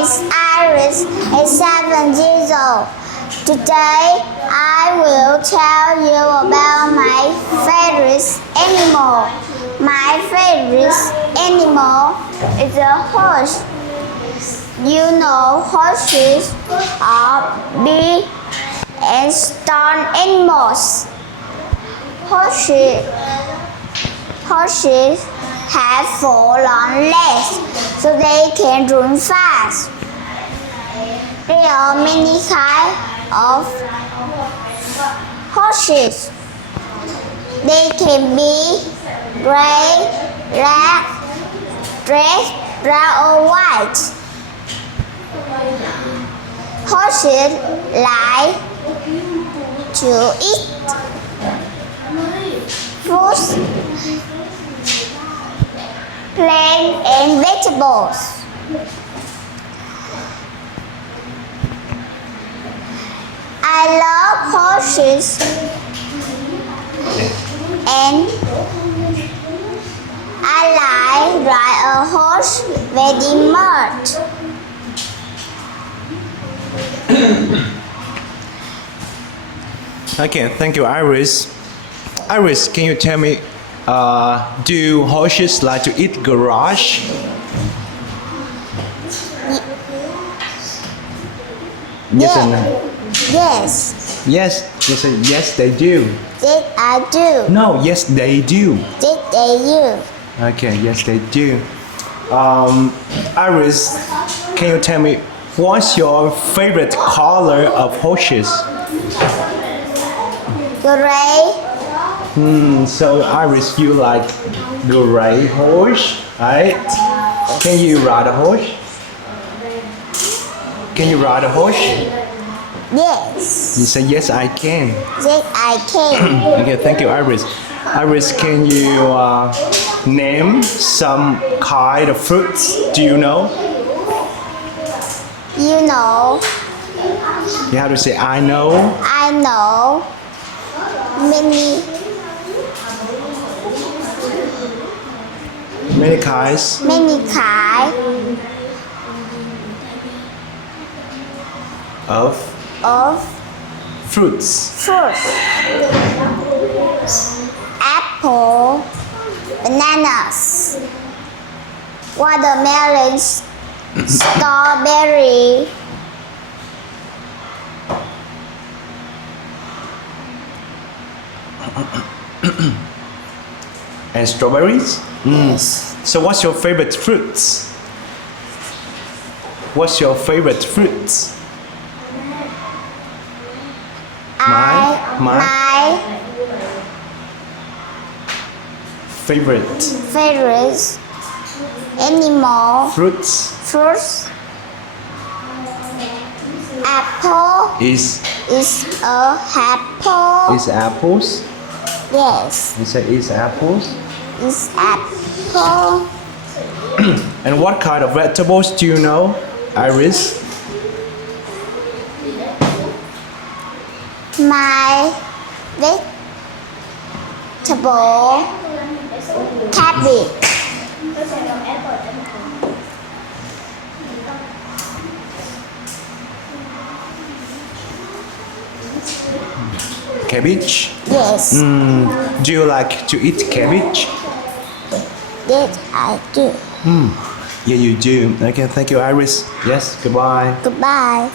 is Iris, is 7 years old. Today, I will tell you about my favorite animal. My favorite animal is a horse. You know, horses are big and strong animals. Horses have 4 long legs, so they can run fast. There are many kinds of horses. They can be gray, black, red, brown, or white. Horses like to eat fruits, plants, and vegetables. I love horses and I like ride a horse very much. Okay, thank you, Iris. Iris, can you tell me, do horses like to eat grass? Yes or no? Yes. Yes, you say yes, they do. Yes, I do. No, yes, they do. Yes, they do. Okay, yes, they do. Iris, can you tell me what's your favorite color of horses? Gray. So Iris, you like gray horse, right? Can you ride a horse? Can you ride a horse? Yes. You say yes, I can. Yes, I can. Okay, thank you, Iris. Iris, can you name some kind of fruits? Do you know? You know, You have to say I know. I know many Kinds. kinds Of of fruits. fruits. Apple, bananas, watermelons, strawberry, And strawberries. yes. So what's your favorite fruits? What's your favorite fruits? My Favorite favorite animal fruits fruits. Apple is a apple. apples. Yes, You say is apples. it's apple. And what kind of vegetables do you know, Iris? My vegetable cabbage. Cabbage. Yes, Do you like to eat cabbage? yes, I do. Yeah, you do. Okay, thank you, Iris. Yes, goodbye. Goodbye.